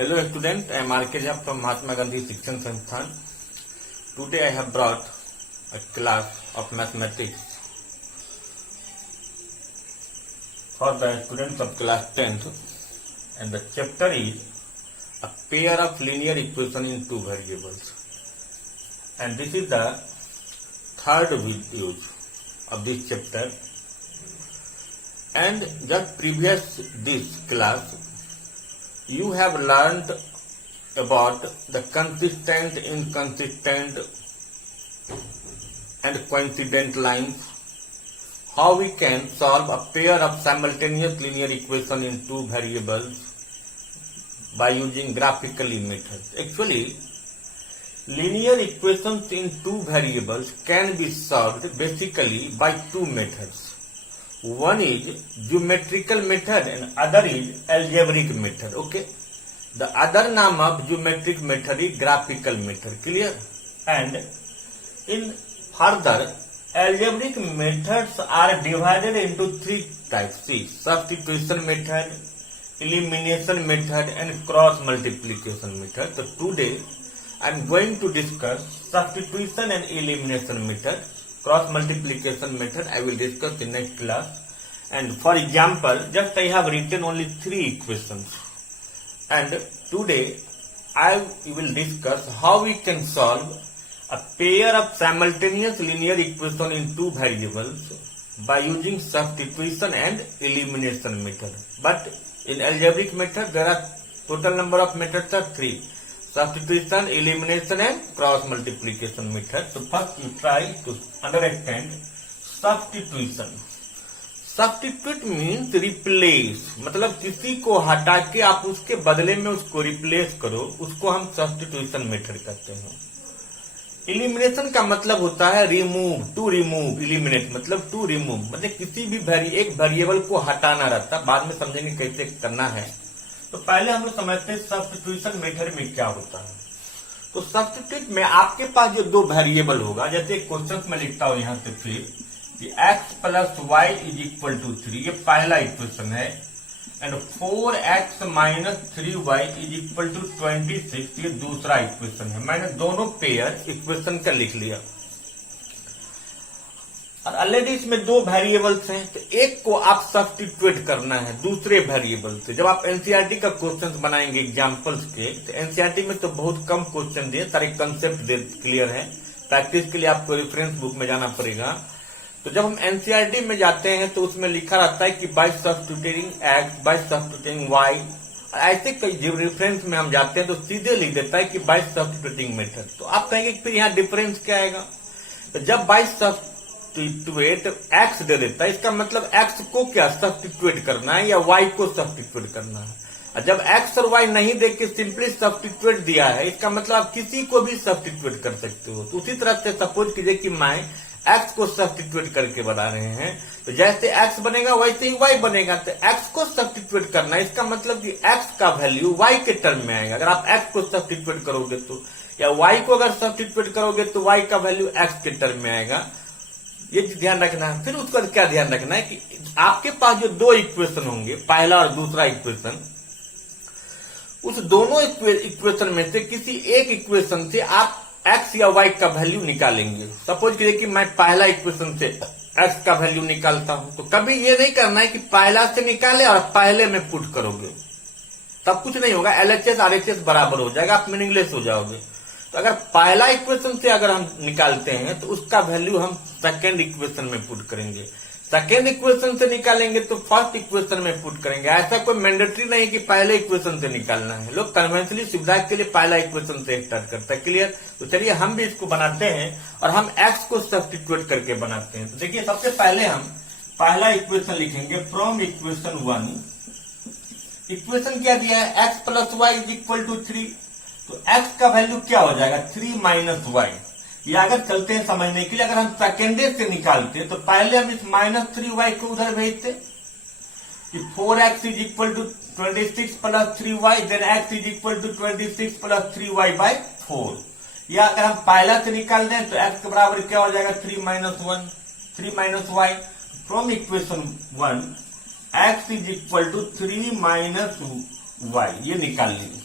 Hello student, I am R.K. Jha from Mahatma Gandhi Shikshan Sansthan. Today I have brought a class of mathematics for the students of class 10th, and the chapter is a pair of linear equation in two variables, and this is the third video of this chapter. And just previous this class you have learned about the consistent, inconsistent and coincident lines, how we can solve a pair of simultaneous linear equation in two variables by using graphically methods. Actually, linear equations in two variables can be solved basically by two methods. One is geometrical method and other is algebraic method. Okay, the other name of geometric method is graphical method. Clear? And in further, algebraic methods are divided into three types: see, substitution method, elimination method and cross multiplication method. So today I am going to discuss substitution and elimination method. Cross multiplication method I will discuss in next class. And for example, just I have written only three equations, and today I will discuss how we can solve a pair of simultaneous linear equation in two variables by using substitution and elimination method. But in algebraic method there are total number of methods are three: substitution, elimination and cross multiplication method. So first you try to understand substitution. Substitute means replace, मतलब किसी को हटा के आप उसके बदले में उसको रिप्लेस करो, उसको हम सब्स्टिट्यूशन मेथड कहते हैं. इलिमिनेशन का मतलब होता है रिमूव, टू रिमूव. इलिमिनेट मतलब टू रिमूव, मतलब किसी भी एक वेरिएबल को हटाना रहता. बाद में समझेंगे कैसे करना है. तो पहले हम लोग समझते हैं सब्स्टिट्यूशन मेथड में क्या होता है. तो सब्स्टिट्यूट में आपके पास जो दो वेरिएबल होगा, जैसे क्वेश्चन में लिखता हूं यहां से फिर x plus y is equal to 3, ये पहला इक्वेशन है. And 4x minus 3y is equal to 26, ये दूसरा इक्वेशन है. मैंने दोनों पेयर इक्वेशन का लिख लिया. और ऑलरेडी इसमें दो वेरिएबल्स हैं, तो एक को आप सब्स्टिट्यूट करना है दूसरे वेरिएबल से. जब आप एनसीईआरटी का क्वेश्चन बनाएंगे एग्जांपल्स के, तो एनसीईआरटी में तो बहुत कम क्वेश्चन दिए, सारे कंसेप्ट क्लियर है. प्रैक्टिस के लिए आपको रेफरेंस बुक में जाना पड़ेगा. तो जब हम एनसीईआरटी में जाते हैं तो उसमें लिखा रहता है कि bye substituting x, bye substituting y. ऐसे कई रेफरेंस में हम जाते हैं तो सीधे लिख देता है कि बाय सब्स्टिट्यूटिंग मेथड. तो आप कहेंगे फिर यहाँ डिफरेंस क्या आएगा. तो जब बाय सब्स्टिट्यूट x दे देता है, इसका मतलब x को क्या सब्स्टिट्यूट करना है या y को सब्स्टिट्यूट करना है. और जब x और y नहीं देख के सिंपली सब्स्टिट्यूट दिया है, इसका मतलब आप किसी को भी सब्स्टिट्यूट कर सकते हो. तो उसी तरह से सपोज कीजिए कि मैं x को सब्स्टिट्यूट करके बना रहे हैं, तो जैसे x बनेगा वैसे ही y बनेगा. तो x को सब्स्टिट्यूट करना है, इसका मतलब कि x का वैल्यू y के टर्म में आएगा. अगर आप x को सब्स्टिट्यूट करोगे तो, या y को अगर सब्स्टिट्यूट करोगे तो y का वैल्यू x के टर्म में आएगा. ये ध्यान रखना है. फिर उसका क्या ध्यान रखना है कि आपके पास जो दो इक्वेशन होंगे, पहला और दूसरा इक्वेशन, उस दोनों इक्वेशन में से किसी एक इक्वेशन से आप x या y का वैल्यू निकालेंगे. सपोज कीजिए कि मैं पहला इक्वेशन से x का वैल्यू निकालता हूं, तो कभी ये नहीं करना है कि पहला से निकाले और पहले में पुट करोगे, तब कुछ नहीं होगा. LHS RHS बराबर हो जाएगा, आप मीनिंगलेस हो जाओगे. तो अगर पहला इक्वेशन से अगर हम निकालते हैं तो उसका वैल्यू हम सेकेंड इक्वेशन में पुट करेंगे. सेकेंड इक्वेशन से निकालेंगे तो फर्स्ट इक्वेशन में पुट करेंगे. ऐसा कोई मैंडेटरी नहीं कि पहले इक्वेशन से निकालना है. लोग कन्वेंशनली सुविधा के लिए पहला इक्वेशन से स्टार्ट करता है. क्लियर? तो चलिए हम भी इसको बनाते हैं और हम x को सब्स्टिट्यूट करके बनाते हैं. तो देखिए सबसे पहले हम पहला इक्वेशन लिखेंगे फ्रॉम इक्वेशन 1. इक्वेशन क्या दिया है, x plus y is equal to 3. तो x का वैल्यू क्या हो जाएगा, 3 माइनस वाई. या अगर चलते हैं समझने के लिए, अगर हम सेकेंडे से निकालते तो पहले हम इस माइनस 3y को उधर भेजते कि 4x is equal to 26 plus 3y, then x is equal to 26 plus 3y by 4. या अगर हम पहला से निकाल दें तो x के बराबर क्या हो जाएगा, 3 minus y. From equation 1 x is equal to 3 minus y, ये निकाल लीजिए.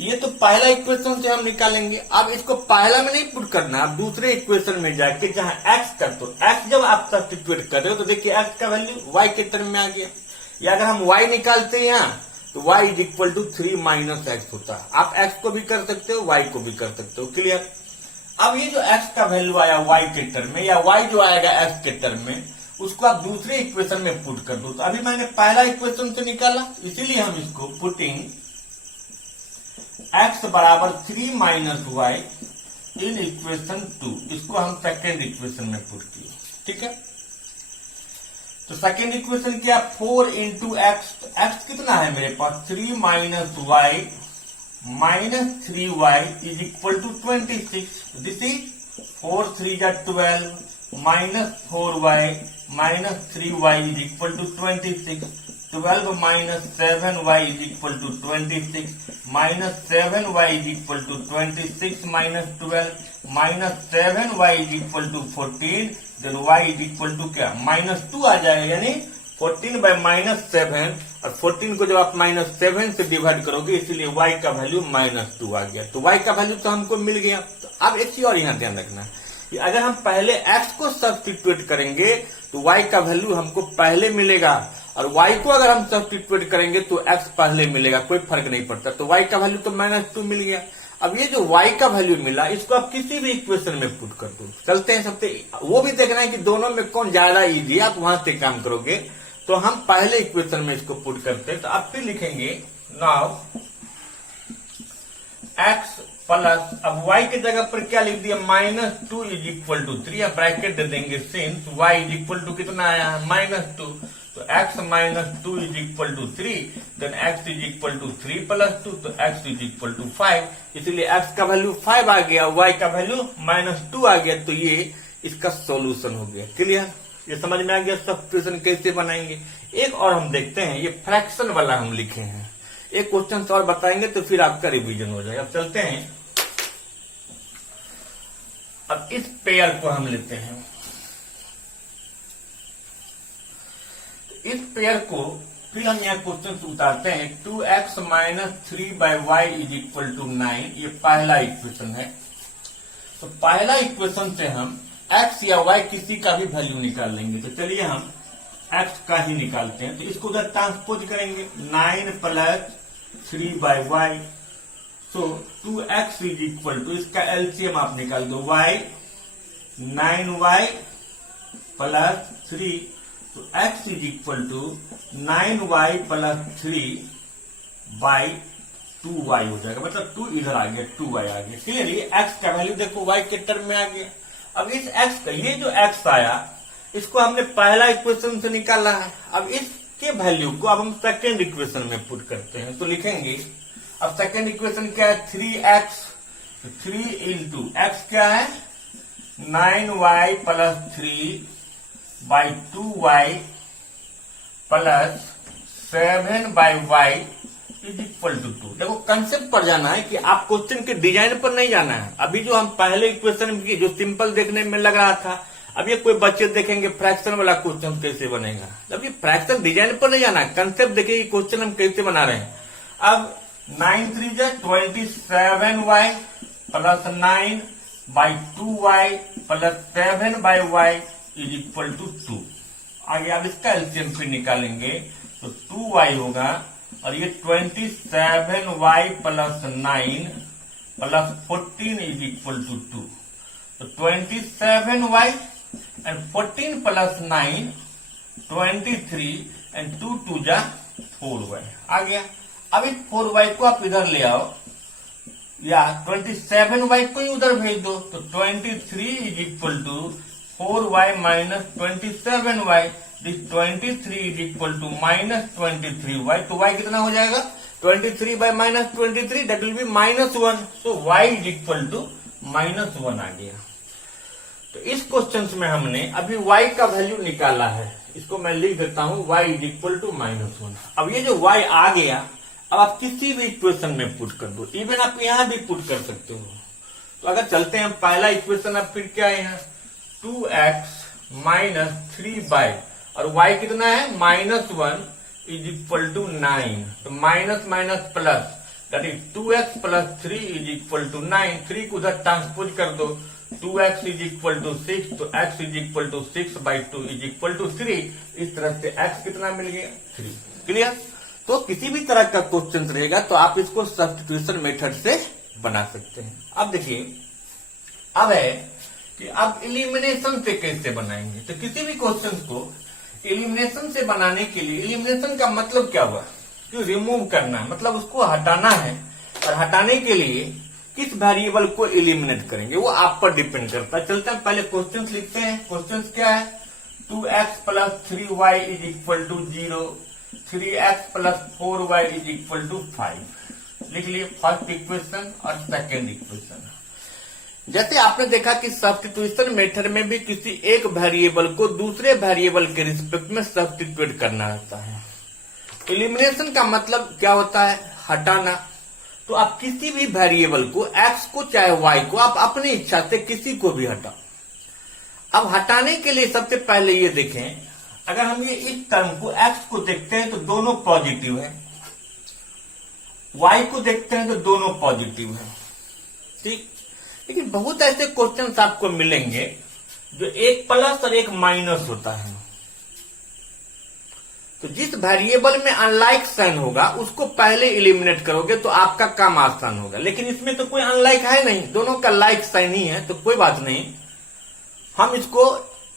ये तो पहला इक्वेशन से हम निकालेंगे। अब इसको पहला में नहीं पुट करना, अब दूसरे इक्वेशन में जाके जहां एक्स कर दो, एक्स जब आप सब्स्टिट्यूट कर रहे हो तो देखिए एक्स का वैल्यू वाई के टर्म में आ गया, या अगर हम वाई निकालते हैं यहाँ तो y is equal to 3 minus x होता है। आप x को भी कर सकते हो, y को भी कर सकते हो, क्लियर। अब ये जो x का वैल्यू आया y के टर्म में, या y जो आएगा x के टर्म में, उसको आप दूसरे इक्वेशन में पुट कर दो। तो अभी मैंने पहला इक्वेशन से निकाला, इसीलिए हम इसको पुटिंग x बराबर 3 माइनस वाई इन इक्वेशन 2, इसको हम सेकेंड इक्वेशन में पुट किए, ठीक है। तो सेकेंड इक्वेशन क्या, 4 इंटू एक्स, एक्स कितना है मेरे पास 3 minus y minus 3y is equal to 26। This is 4 3 जा 12 minus 4y minus 3y is equal to 26। 12 minus 7y is equal to 26 minus 7y is equal to 26 minus 12 minus 7y is equal to 14, then y is equal to क्या -2 आ जाएगा, यानी 14 bye -7, और 14 को जब आप -7 से divide करोगे इसीलिए y का वैल्यू -2 आ गया। तो y का वैल्यू तो हमको मिल गया। तो अब एक चीज और यहाँ ध्यान रखना कि अगर हम पहले x को सब्स्टिट्यूट करेंगे तो y का वैल्यू हमको पहले मिलेगा, और y को अगर हम सब्स्टिट्यूट करेंगे तो x पहले मिलेगा, कोई फर्क नहीं पड़ता। तो y का वैल्यू तो -2 मिल गया। अब ये जो y का वैल्यू मिला इसको आप किसी भी इक्वेशन में पुट कर दो, चलते हैं सबसे, वो भी देखना है कि दोनों में कौन ज्यादा इजी है, आप वहां से काम करोगे। तो हम पहले इक्वेशन में इसको पुट करते हैं, तो आप फिर लिखेंगे नाउ x प्लस, अब y की जगह पर क्या लिख दिया -2 इज इक्वल टू 3, अब ब्रैकेट दे देंगे since y is equal to कितना आया है -2, तो x -2 is equal to 3, then x is equal to 3 plus 2, तो x इज इक्वल टू 5, इसलिए x का वैल्यू 5 आ गया, y का वैल्यू -2 आ गया। तो ये इसका सॉल्यूशन हो गया, क्लियर। ये समझ में आ गया सब्स्टिट्यूशन कैसे बनाएंगे। एक और हम देखते हैं, ये फ्रैक्शन वाला हम लिखे हैं, एक क्वेश्चन और बताएंगे तो फिर आपका रिवीजन हो जाएगा। अब चलते हैं, अब इस पेयर को हम लेते हैं, इस पेयर को फिर हम यहाँ क्वेश्चन उतारते हैं। 2x minus 3 by y is equal to 9, ये पहला इक्वेशन है। तो पहला इक्वेशन से हम x या y किसी का भी वैल्यू निकाल लेंगे। तो चलिए हम x का ही निकालते हैं, तो इसको उधर ट्रांसपोज करेंगे, 9 plus 3 by y, so 2x is equal to, इसका एलसीएम आप निकाल दो, y 9y प्लस 3, तो x is equal to 9y plus 3 by 2y हो जाएगा, मतलब 2 इधर आ गया, 2y आ गया, क्लियर। ये x का वैल्यू देखो y के टर्म में आ गया। अब इस x का, ये जो x आया इसको हमने पहला इक्वेशन से निकाला है। अब इसके वैल्यू को अब हम सेकेंड इक्वेशन में पुट करते हैं, तो लिखेंगे, अब सेकेंड इक्वेशन क्या है 3x, 3 इंटू एक्स क्या है 9y plus 3 by 2y plus 7 by y is equal to 2। देखो कंसेप्ट पर जाना है कि आप क्वेश्चन के डिजाइन पर नहीं जाना है। अभी जो हम पहले इक्वेशन की जो सिंपल देखने में लग रहा था, अब ये कोई बच्चे देखेंगे फ्रैक्शन वाला क्वेश्चन कैसे बनेगा। अब ये फ्रैक्शन डिजाइन पर नहीं जाना है, कंसेप्ट देखिए क्वेश्चन हम कैसे बना रहे हैं। अब 9 3 जा 27y plus 9 by 2y plus 7 by y is equal to 2। आगे आप इसका एलसीएम फिर निकालेंगे तो 2y होगा, और ये 27y plus 9 plus 14 is equal to 2। तो 27y एंड 14 प्लस 9 23 एंड 2 2 जा 4y आ गया। अब इस 4y को आप इधर ले आओ, या 27y को ही उधर भेज दो, तो 23 is equal to 4y minus 27y, this 23 is equal to minus 23y, तो y कितना हो जाएगा 23 by minus 23, that will be -1, so y is equal to -1 आ गया। तो इस क्वेश्चन में हमने अभी y का वैल्यू निकाला है, इसको मैं लिख देता हूं, y इज इक्वल टू -1। अब ये जो y आ गया, अब आप किसी भी इक्वेशन में पुट कर दो, इवन आप यहां भी पुट कर सकते हो। तो अगर चलते हैं पहला इक्वेशन, अब फिर क्या है 2x माइनस 3 बाई, और y कितना है -1 इज इक्वल टू 9, तो minus minus plus that is 2x plus 3 is equal to 9। 3 को उधर ट्रांसपोज कर दो, 2x इज इक्वल टू 6, तो x is equal to 6/2 is equal to 3। इस तरह से x कितना मिल गया 3। क्लियर। तो किसी भी तरह का क्वेश्चन रहेगा तो आप इसको सब्स्टिट्यूशन मेथड से बना सकते हैं। अब देखिए, अब है कि अब एलिमिनेशन से कैसे बनाएंगे। तो किसी भी क्वेश्चन को एलिमिनेशन से बनाने के लिए, एलिमिनेशन का मतलब क्या हुआ, जो रिमूव करना है, मतलब उसको हटाना है। और हटाने के लिए किस वेरिएबल को एलिमिनेट करेंगे वो आप पर डिपेंड करता है। चलते हैं पहले क्वेश्चन लिखते हैं। क्वेश्चन क्या है, 2x plus 3y is equal to 0, 3x plus 4y is equal to 5। लिख लिए फर्स्ट इक्वेशन और सेकेंड इक्वेशन। जैसे आपने देखा कि सब्स्टिट्यूशन मेथड में भी किसी एक वेरिएबल को दूसरे वेरिएबल के रिस्पेक्ट में सब्स्टिट्यूट करना रहता है। एलिमिनेशन का मतलब क्या होता है, हटाना। तो आप किसी भी वेरिएबल को, x को चाहे y को, आप अपनी इच्छा से किसी को भी हटाओ। अब हटाने के लिए सबसे पहले ये देखें, अगर हम ये इस टर्म को x को देखते हैं तो दोनों पॉजिटिव है, y को देखते हैं तो दोनों पॉजिटिव है। ठीक। लेकिन बहुत ऐसे क्वेश्चंस आपको मिलेंगे जो एक प्लस और एक माइनस होता है। तो जिस वेरिएबल में अनलाइक साइन होगा उसको पहले एलिमिनेट करोगे तो आपका काम आसान होगा। लेकिन इसमें तो कोई अनलाइक है नहीं, दोनों का लाइक साइन ही है, तो कोई बात नहीं। हम इसको,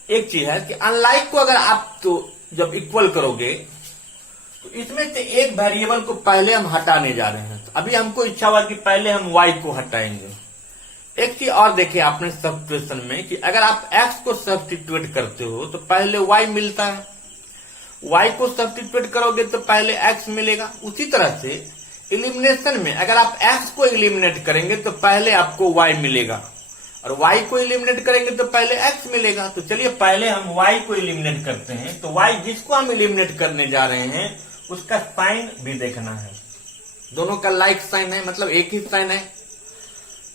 एक चीज है कि अनलाइक को अगर आप तो जब इक्वल करोगे तो इसमें से एक वेरिएबल को पहले हम हटाने जा रहे हैं। तो अभी हमको इच्छा हुआ कि पहले हम y को हटाएंगे। एक चीज और देखिए आपने सब्स्टिट्यूशन में कि अगर आप x को सब्स्टिट्यूट करते हो तो पहले y मिलता है, y को सब्स्टिट्यूट करोगे तो पहले x मिलेगा। उसी तरह से एलिमिनेशन में अगर आप x को एलिमिनेट करेंगे तो पहले आपको y मिलेगा, और y को एलिमिनेट करेंगे तो पहले x मिलेगा। तो चलिए पहले हम y को एलिमिनेट करते हैं। तो y जिसको हम एलिमिनेट करने जा रहे हैं उसका साइन भी देखना है, दोनों का लाइक साइन है, मतलब एक ही साइन है।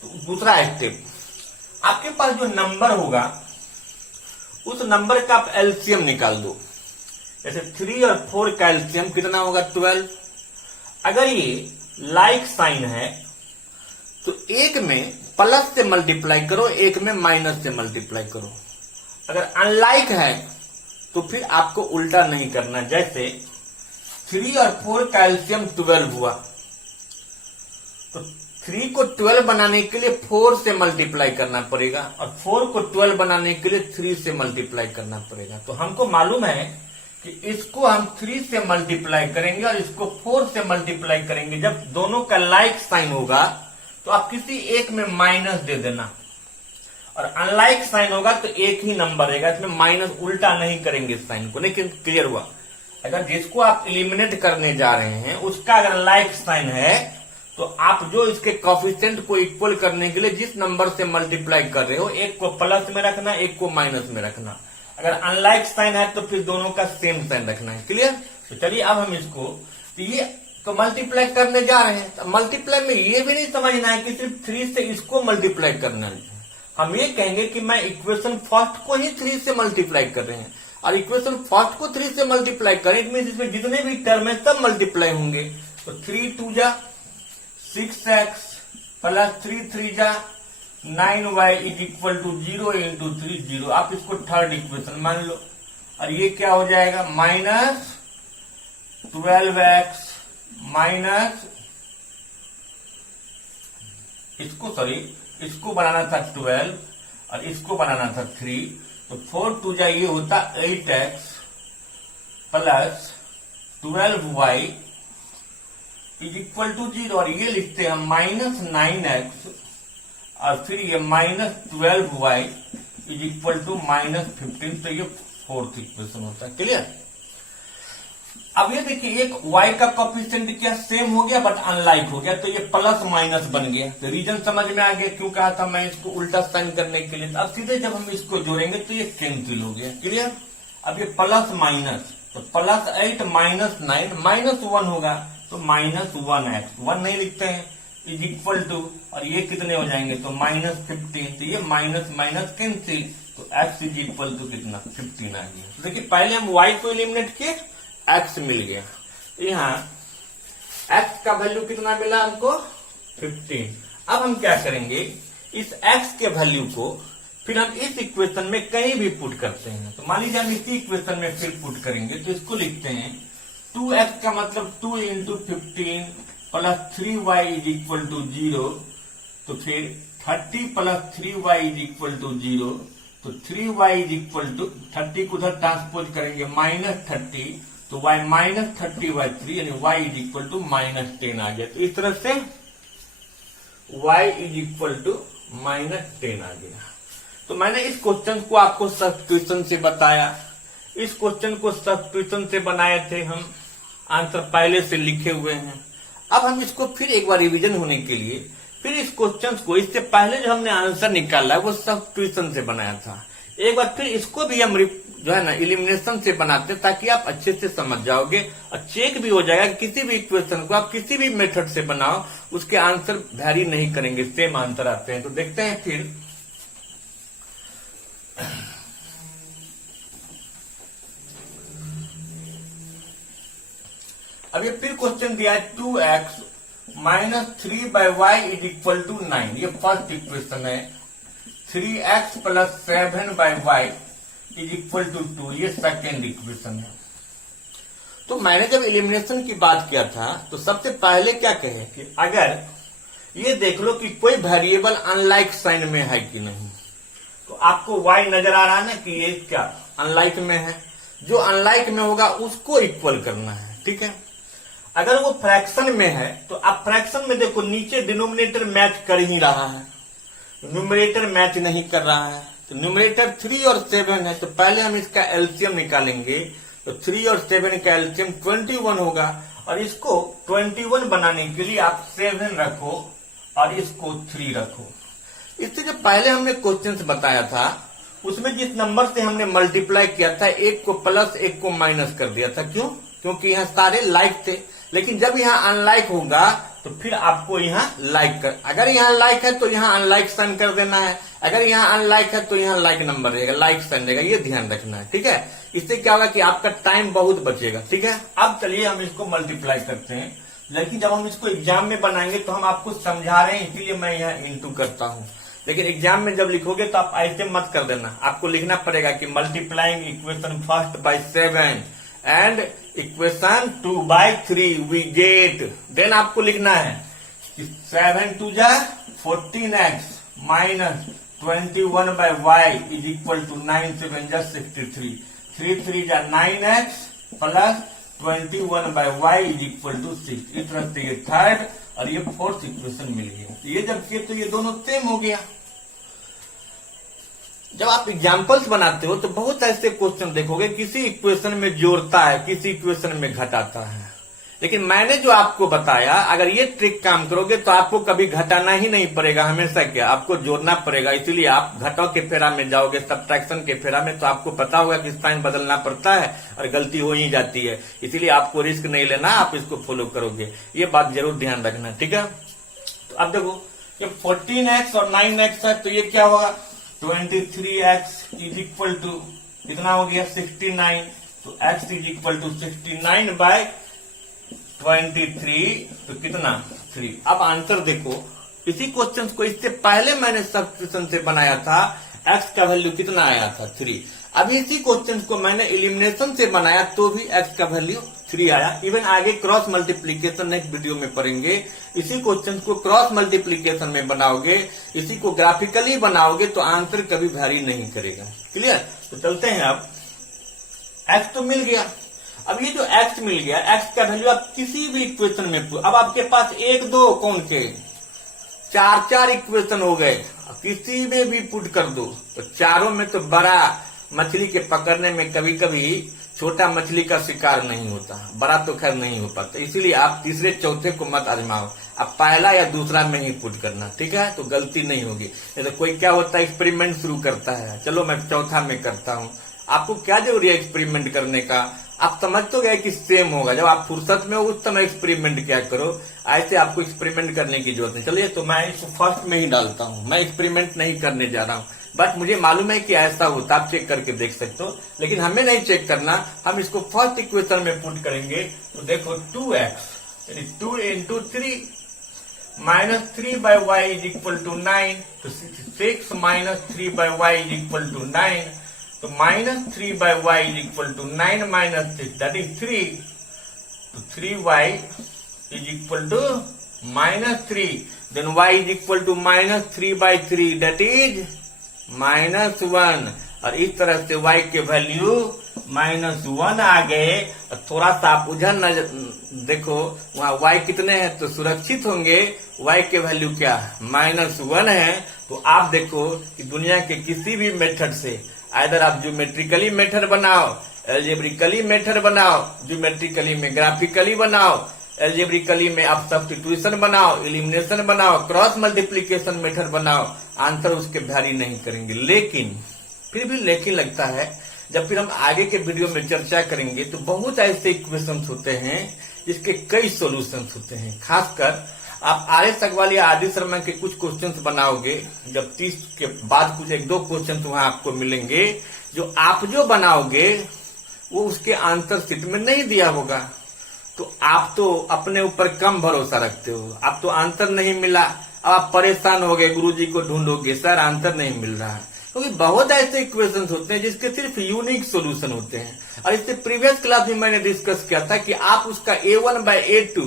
तो दूसरा स्टेप, आपके पास जो नंबर होगा उस नंबर का आप एलसीएम निकाल दो। जैसे 3 और 4 का एलसीएम कितना होगा 12। अगर ये लाइक साइन है तो एक में प्लस से मल्टीप्लाई करो, एक में माइनस से मल्टीप्लाई करो। अगर अनलाइक है तो फिर आपको उल्टा नहीं करना। जैसे 3 और 4 का एलसीएम 12 हुआ, तो 3 को 12 बनाने के लिए 4 से मल्टीप्लाई करना पड़ेगा, और 4 को 12 बनाने के लिए 3 से मल्टीप्लाई करना पड़ेगा। तो हमको मालूम है कि इसको हम 3 से मल्टीप्लाई करेंगे और इसको 4 से मल्टीप्लाई करेंगे। जब दोनों का लाइक साइन होगा तो आप किसी एक में माइनस दे देना, और अनलाइक साइन होगा तो एक ही नंबर रहेगा, इसमें माइनस उल्टा नहीं करेंगे साइन को। लेकिन क्लियर हुआ, अगर जिसको आप एलिमिनेट करने जा रहे हैं उसका अगर लाइक साइन है तो आप जो इसके कोफिशिएंट को इक्वल करने के लिए जिस नंबर से मल्टीप्लाई कर रहे हो, एक को प्लस में रखना, एक को माइनस में रखना। अगर अनलाइक साइन है तो फिर दोनों का सेम साइन रखना है। क्लियर। तो चलिए अब हम इसको, तो ये तो मल्टीप्लाई करने जा रहे हैं। तो मल्टीप्लाई में ये भी नहीं समझना है कि सिर्फ 3 से इसको मल्टीप्लाई करना है। हम ये कहेंगे कि मैं इक्वेशन फर्स्ट को ही 3 से मल्टीप्लाई कर रहे हैं, और इक्वेशन फर्स्ट को 3 से मल्टीप्लाई करें, इट मीन इसमें जितने भी टर्म है सब मल्टीप्लाई होंगे। तो 3 2 जा 6x प्लस 3 3 जा 9y is equal to 0 into 3 0। आप इसको थर्ड इक्वेशन मान लो, और ये क्या हो जाएगा माइनस 12x माइनस, इसको बनाना था 12 और इसको बनाना था 3। तो 4 2 जा ये होता 8x plus 12y is equal to 0, और ये लिखते हैं माइनस 9x और फिर ये minus 12y is equal to minus 15। तो ये फोर्थ इक्वेशन होता है। क्लियर। अब ये देखिए, एक y का कोफिशिएंट क्या सेम हो गया बट अनलाइक हो गया, तो ये प्लस माइनस बन गया। तो रीजन समझ में आ गया, क्यों कहा था मैं इसको उल्टा साइन करने के लिए। अब सीधे जब हम इसको जोड़ेंगे तो ये कैंसिल हो गया। क्लियर। अब ये प्लस माइनस, तो प्लस 8 माइनस 9 माइनस 1 होगा, तो माइनस 1x, 1 नहीं लिखते हैं, इज इक्वल टू, और ये कितने हो जाएंगे तो माइनस 15। तो ये माइनस माइनस कैंसिल, तो x इज इक्वल टू कितना 15 आ गया। तो देखिए पहले हम y को एलिमिनेट किए, x मिल गया। तो यहाँ x का वैल्यू कितना मिला हमको 15। अब हम क्या करेंगे, इस x के वैल्यू को फिर हम इस इक्वेशन में कहीं भी पुट करते हैं। तो मान लीजिए हम इसी इक्वेशन में फिर पुट करेंगे, तो इसको लिखते हैं 2x का मतलब 2 into 15 plus 3y is equal to 0। तो फिर 30 plus 3y is equal to 0। तो 3y इज इक्वल टू 30 को उधर ट्रांसपोज करेंगे -30, तो y -30/3 यानी y इज इक्वल टू -10 आ गया। तो इस तरह से y इज इक्वल टू -10 आ गया। तो मैंने इस क्वेश्चन को आपको सब्स्टिट्यूशन से बताया, इस क्वेश्चन को सब्स्टिट्यूशन से बनाए थे हम, आंसर पहले से लिखे हुए हैं। अब हम इसको फिर एक बार रिवीजन होने के लिए फिर इस क्वेश्चन को, इससे पहले जो हमने आंसर निकाला वो सब्स्टिट्यूशन से बनाया था, एक बार फिर इसको भी हम जो है ना इलिमिनेशन से बनाते हैं, ताकि आप अच्छे से समझ जाओगे और चेक भी हो जाएगा कि किसी भी इक्वेशन को आप किसी भी मेथड से बनाओ उसके आंसर वैरी नहीं करेंगे, सेम आंसर आते हैं। तो देखते हैं फिर अब ये फिर क्वेश्चन दिया है 2x minus 3/y is equal to 9। ये फर्स्ट इक्वेशन है। 3x plus 7/y is equal to 2, ये सेकेंड इक्वेशन है। तो मैंने जब एलिमिनेशन की बात किया था तो सबसे पहले क्या कहे कि अगर ये देख लो कि कोई वेरिएबल अनलाइक साइन में है कि नहीं, तो आपको y नजर आ रहा है ना कि ये क्या अनलाइक में है, जो अनलाइक में होगा उसको इक्वल करना है, ठीक है। अगर वो फ्रैक्शन में है तो आप फ्रैक्शन में देखो नीचे डिनोमिनेटर मैच कर ही रहा है, न्यूमरेटर मैच नहीं कर रहा है। तो न्यूमरेटर 3 और 7 है, तो पहले हम इसका एलसीएम निकालेंगे। तो 3 और 7 का एलसीएम 21 होगा, और इसको 21 बनाने के लिए आप 7 रखो और इसको 3 रखो। इससे जो पहले हमने क्वेश्चन बताया था उसमें जिस नंबर से हमने मल्टीप्लाई किया था, एक को प्लस एक को माइनस कर दिया था। क्यों? क्योंकि यहाँ सारे लाइक थे, लेकिन जब यहाँ अनलाइक होगा तो फिर आपको यहाँ लाइक कर, अगर यहाँ लाइक है तो यहाँ अनलाइक साइन कर देना है, अगर यहाँ अनलाइक है तो यहाँ लाइक नंबर रहेगा, लाइक साइन रहेगा, ये ध्यान रखना है, ठीक है। इससे क्या होगा कि आपका टाइम बहुत बचेगा, ठीक है। अब चलिए हम इसको मल्टीप्लाई करते हैं, लेकिन जब हम इसको एग्जाम में बनाएंगे तो हम आपको समझा रहे हैं, इसीलिए मैं यहाँ इंटू करता हूँ। लेकिन एग्जाम में जब लिखोगे तो आप ऐसे मत कर देना, आपको लिखना पड़ेगा कि multiplying equation first by 7 and equation 2/3 we get, then आपको लिखना है कि 7 2 जा 14x minus 21/y is equal to 9 7 जा 63, 3 3 जा 9x plus 21/y is equal to 6। इस तरह से ये थर्ड और ये फोर्थ इक्वेशन मिल गया। ये जब किए तो ये दोनों सेम हो गया। जब आप एग्जाम्पल्स बनाते हो तो बहुत ऐसे क्वेश्चन देखोगे, किसी इक्वेशन में जोड़ता है, किसी इक्वेशन में घटाता है, लेकिन मैंने जो आपको बताया अगर ये ट्रिक काम करोगे तो आपको कभी घटाना ही नहीं पड़ेगा, हमेशा क्या आपको जोड़ना पड़ेगा। इसीलिए आप घटाव के फेरा में जाओगे, सब्ट्रैक्शन के फेरा में, तो आपको पता होगा कि साइन बदलना पड़ता है और गलती हो ही जाती है। इसीलिए आपको रिस्क नहीं लेना, आप इसको फॉलो करोगे, ये बात जरूर ध्यान रखना, ठीक है। तो अब देखो ये 14x और 9x है, तो ये क्या होगा 23x इज इक्वल टू कितना हो गया 69, तो x इज इक्वल टू 69/23, तो कितना 3। अब आंसर देखो, इसी क्वेश्चन को इससे पहले मैंने सब्स्टिट्यूशन से बनाया था, x का वैल्यू कितना आया था 3। अब इसी क्वेश्चन को मैंने एलिमिनेशन से बनाया तो भी x का वैल्यू 3 आया। इवन आगे क्रॉस मल्टीप्लीकेशन नेक्स्ट वीडियो में पढ़ेंगे, इसी क्वेश्चन को क्रॉस मल्टीप्लीकेशन में बनाओगे, इसी को ग्राफिकली बनाओगे तो आंसर कभी वैरी नहीं करेगा। क्लियर? तो चलते हैं। अब x तो मिल गया, अब ये जो x मिल गया, x का वैल्यू आप किसी भी इक्वेशन में, अब आपके पास 1 2 कौन के 4 इक्वेशन हो गए, किसी में भी पुट कर दो तो चारों में तो बड़ा मछली के पकड़ने में कभी कभी छोटा मछली का शिकार नहीं होता, बड़ा तो खैर नहीं हो पाता। इसीलिए आप तीसरे चौथे को मत आजमाओ, आप पहला या दूसरा में ही पुट करना, ठीक है, तो गलती नहीं होगी। तो कोई क्या होता है एक्सपेरिमेंट शुरू करता है, चलो मैं चौथा में करता हूँ, आपको क्या जरूरी है एक्सपेरिमेंट करने का, आप समझ तो गए कि सेम होगा। जब आप फुर्सत में हो उस समय एक्सपेरिमेंट क्या करो, ऐसे आपको एक्सपेरिमेंट करने की जरूरत नहीं। चलिए तो मैं इसको फर्स्ट में ही डालता हूँ, मैं एक्सपेरिमेंट नहीं करने जा रहा हूँ, बट मुझे मालूम है कि ऐसा होता, आप चेक करके देख सकते हो, लेकिन हमें नहीं चेक करना, हम इसको फर्स्ट इक्वेशन में पुट करेंगे। तो देखो 2x 2 into 3 minus 3 by y is equal to 9. तो 6 minus 3 by y is equal to 9. तो minus 3 by y is equal to 9 minus 6, that is 3. तो 3y is equal to minus 3. Then y is equal to minus 3 by 3, that is minus 1. और इस तरह से y के value -1 आ गए। थोड़ा सा आप उधर नजर देखो, वहां y कितने हैं तो सुरक्षित होंगे, y के वैल्यू क्या -1 है। तो आप देखो कि दुनिया के किसी भी मेथड से, आइदर आप ज्योमेट्रिकली मेथड बनाओ, एल्जेब्रिकली मेथड बनाओ, ज्योमेट्रिकली में ग्राफिकली बनाओ, एल्जेब्रिकली में आप सब्स्टिट्यूशन बनाओ, एलिमिनेशन बनाओ, क्रॉस मल्टीप्लीकेशन मेथड बनाओ, आंसर उसके वैरी नहीं करेंगे। लेकिन फिर भी लेकिन लगता है, जब फिर हम आगे के वीडियो में चर्चा करेंगे तो बहुत ऐसे इक्वेशंस होते हैं जिसके कई सॉल्यूशंस होते हैं। खासकर आप RS अग्रवाल या आदि शर्मा के कुछ क्वेश्चंस बनाओगे, जब 30 के बाद कुछ 1-2 क्वेश्चंस वहां आपको मिलेंगे, जो आप जो बनाओगे वो उसके आंसर शीट में नहीं दिया होगा। तो आप तो अपने ऊपर कम भरोसा रखते हो, आप तो आंसर नहीं मिला, अब आप परेशान हो गए, गुरुजी को ढूंढोगे, सर आंसर नहीं मिल रहा है। क्योंकि बहुत ऐसे इक्वेशंस होते हैं जिसके सिर्फ यूनिक सॉल्यूशन होते हैं। और इससे प्रीवियस क्लास में मैंने डिस्कस किया था कि आप उसका A1/A2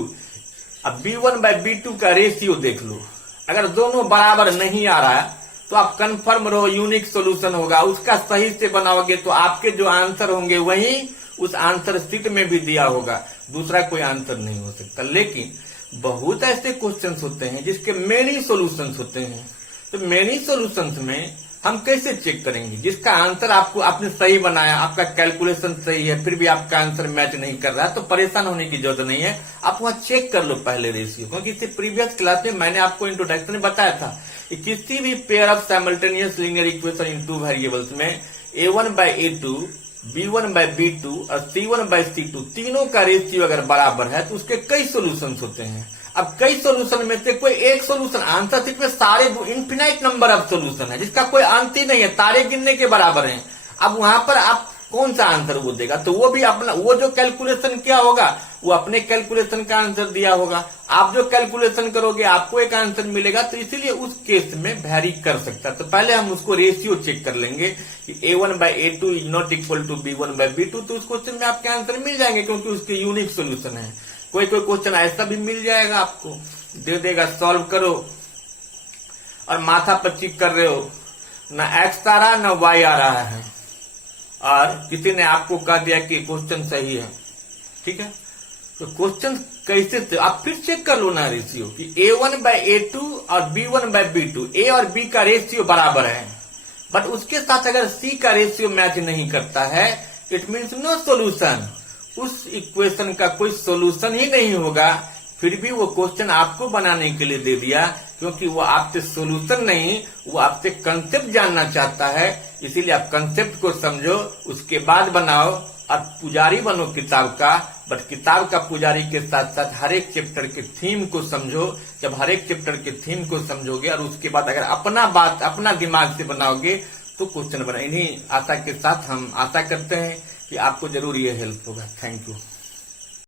अब B1/B2 का रेशियो देख लो, अगर दोनों बराबर नहीं आ रहा है तो आप कंफर्म रहो यूनिक सॉल्यूशन होगा। उसका सही से बनाओगे तो आपके जो आंसर होंगे वही उस आंसर शीट में भी दिया होगा, दूसरा कोई आंसर नहीं हो सकता। लेकिन बहुत ऐसे क्वेश्चंस होते हैं जिसके मेनी सॉल्यूशंस होते हैं। तो मेनी सॉल्यूशंस में हम कैसे चेक करेंगे? जिसका आंसर आपने सही बनाया, आपका कैलकुलेशन सही है, फिर भी आपका आंसर मैच नहीं कर रहा, तो परेशान होने की जरूरत नहीं है। आप वहां चेक कर लो पहले रेशियो, क्योंकि इससे प्रीवियस क्लास में मैंने आपको इंट्रोडक्शन में बताया था कि किसी भी pair of simultaneous linear equation in 2 variables में A1/A2, B1/B2 और C1/C2 तीनों का रेशियो अगर बराबर है तो उसके कई सोल्यूशंस होते हैं। अब कई सोल्यूशन में से कोई एक सोल्यूशन, आंसर शीट में सारे इन्फिनाइट नंबर ऑफ सोल्यूशन है जिसका कोई अंत ही नहीं है, तारे गिनने के बराबर हैं। अब वहां पर आप कौन सा आंसर वो देगा, तो वो भी अपना, वो जो कैलकुलेशन किया होगा वो अपने कैलकुलेशन का आंसर दिया होगा, आप जो कैलकुलेशन करोगे आपको एक आंसर मिलेगा। तो इसीलिए उस केस में वैरी कर सकता है। तो पहले हम उसको रेशियो चेक कर लेंगे कि A1/A2 is not equal to B1/B2, तो उस क्वेश्चन में आपके आंसर मिल जाएंगे क्योंकि उसके यूनिक सोल्यूशन है। कोई क्वेश्चन ऐसा भी मिल जाएगा, आपको दे देगा सॉल्व करो और माथा पर चिक कर रहे हो, ना एक्स आ रहा ना वाई आ रहा है, और किसी ने आपको कह दिया कि क्वेश्चन सही है। ठीक है, तो क्वेश्चन कैसे थे आप फिर चेक कर लो ना रेशियो कि A1/A2 और B1/B2, A और B का रेशियो बराबर है, बट उसके साथ अगर C का रेशियो मैच नहीं करता है, इट मीन्स नो सोल्यूशन, उस इक्वेशन का कोई सोल्यूशन ही नहीं होगा। फिर भी वो क्वेश्चन आपको बनाने के लिए दे दिया, क्योंकि वो आपसे सोल्यूशन नहीं, वो आपसे कंसेप्ट जानना चाहता है। इसीलिए आप कंसेप्ट को समझो, उसके बाद बनाओ और पुजारी बनो किताब का। बट किताब का पुजारी के साथ साथ हर एक चैप्टर के थीम को समझो। जब हर एक चैप्टर के थीम को समझोगे और उसके बाद अगर अपना बात अपना दिमाग से बनाओगे तो क्वेश्चन बना। इन्हीं आशा के साथ हम आशा करते हैं कि आपको जरूर ये हेल्प होगा। Thank you.